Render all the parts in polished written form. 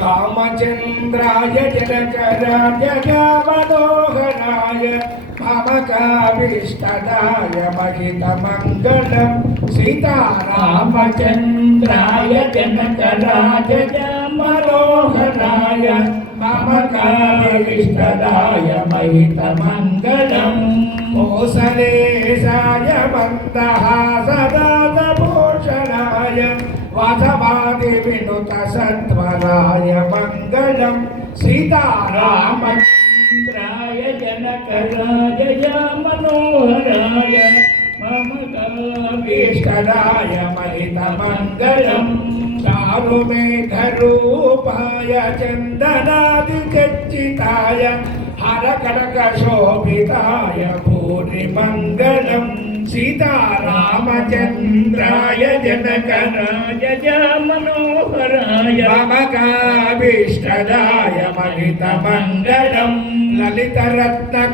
రామచంద్రాయ జనకరాయ మనోహరాయ మమకాభీష్టదాయ మహితమంగళం సీతారామచంద్రాయ జనకరాయ మనోహరాయ మమకాభీష్టదాయ మహితమంగళం కోసలేశాయ మందహాసదాతభూషణాయ వాసవాది వినుత సత్వరాయ మంగళం సీతారామచంద్రాయ జనకరాయ మనోహరాయ మమకాభీష్టదాయ మహితమంగళం చారుమేఘరూపాయ చందనాదిచర్చితాయ హరకనకశోభితాయ భూరిమంగళం సీతారామచంద్రాయ జనకరాయ మనోహరాయ మమకాభీష్టదాయ మహితమంగళం లలితరత్నకుండలాయ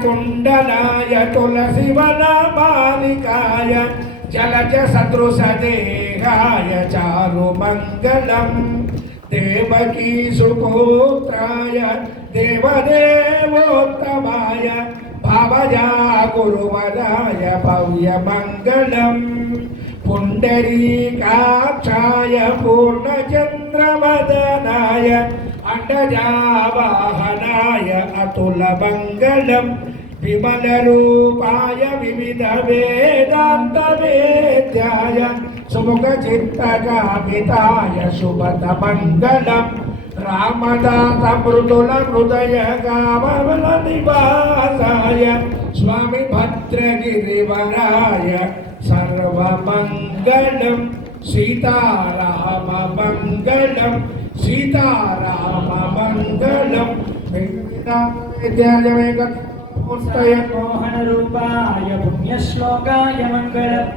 తులసివనమాలికాయ జలజ సదృశదేహాయ చారుమంగళం దేవకీ సుపుత్రాయ దేవదేవోత్తమాయ భవజా గురువరాయ భవ్యమంగళం పుండరీకాక్షాయ పూర్ణచంద్రవదనాయ అండజావాహనాయ అతులమంగళం విమలరూపాయ వివిధ వేదాంతవేద్యాయ సుముఖచిత్తకామితాయ శుభతమంగళం రామదాస మృదుల హృదయ కామల నివాసాయ స్వామి భద్రగిరివరాయ సర్వమంగళం సీతారామమంగళం సీతారామమంగళం మోహన రూపాయ పుణ్యశ్లోకాయ మంగళం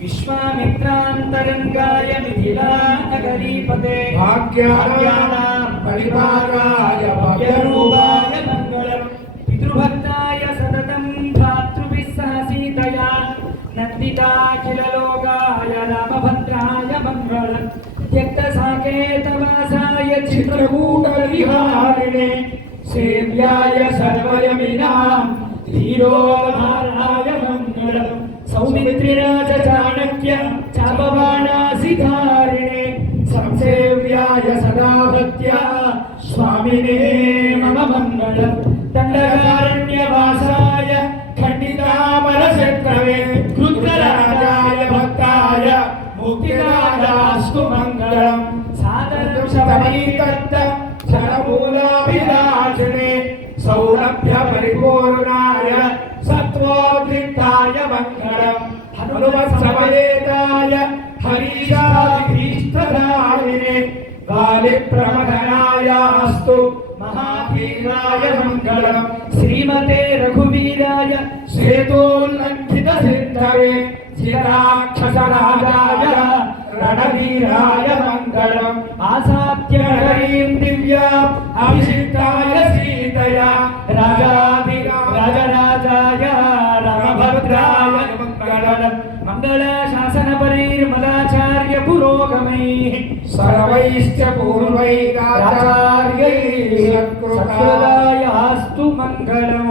విశ్వామిత్రాంతరంగాయ మిథిలానగరీపతే భాగ్యానాం పరిపాలాయ భవ్యరూపాయ మంగళం పితృభక్తాయ సతతం భ్రాతృభిः సహ సీతయా నందితాఖిలలోకాయ రామభద్రాయ మంగళం త్యక్తసాకేతవాసాయ చిత్రకూటవిహారిణే సేవ్యాయ సర్వయమినాం ధీరోధారాయ మంగళం సౌమిత్రిరాజ చాణక్య చాపవానాసిధారిణే సంసేవ్యాయ సదా భక్త్యా స్వామినే మమ మంగళం దండకారణ్యవాసాయ ఖండితామరశత్రవే రుద్రరాజాయ భక్తాయ ముక్తిరాజాస్తు మంగళం సాదరం శబరీదత్త జనమూలాభిలాషిణే సౌరభ్య పరిపూర్ణాయ సత్వోద్రిక్తాయ మంగళం హనుమత్సమేతాయ హరీశాధీష్టదాయినే గాలిప్రమథనాయాస్తు మహాధీరాయ మంగళం శ్రీమతే రఘువీరాయ సేతోల్లంఘిత సిద్ధవే చిరాక్షసరాజాయ రణవీరాయ మంగళం ఆసాద్య హరీం దివ్యాం అభిషిక్తాయ సీతయా రాజరాజాయ రామభద్రాయ మంగళం మంగళ శాసన పరిర్మదాచార్య పురోగమైః సర్వైశ్చ పూర్వైరాచార్యైః సత్కృతాయ అస్తు మంగళం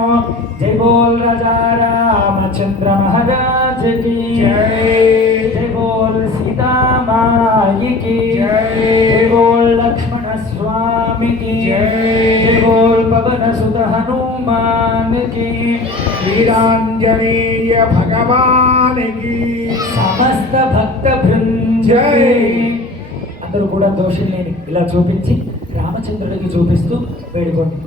జై బోల్ రాజా రామచంద్ర మహారాజ్ की जय बोल सीता माई की जय बोल लक्ष्मण स्वामी की जय बोल पवन सुत हनुमान की वीरांजनेय भगवान की समस्त भक्त बृंद जय అందరూ కూడా దోషుల్ని ఇలా చూపించి రామచంద్రుడికి చూపిస్తూ వేడుకోండి.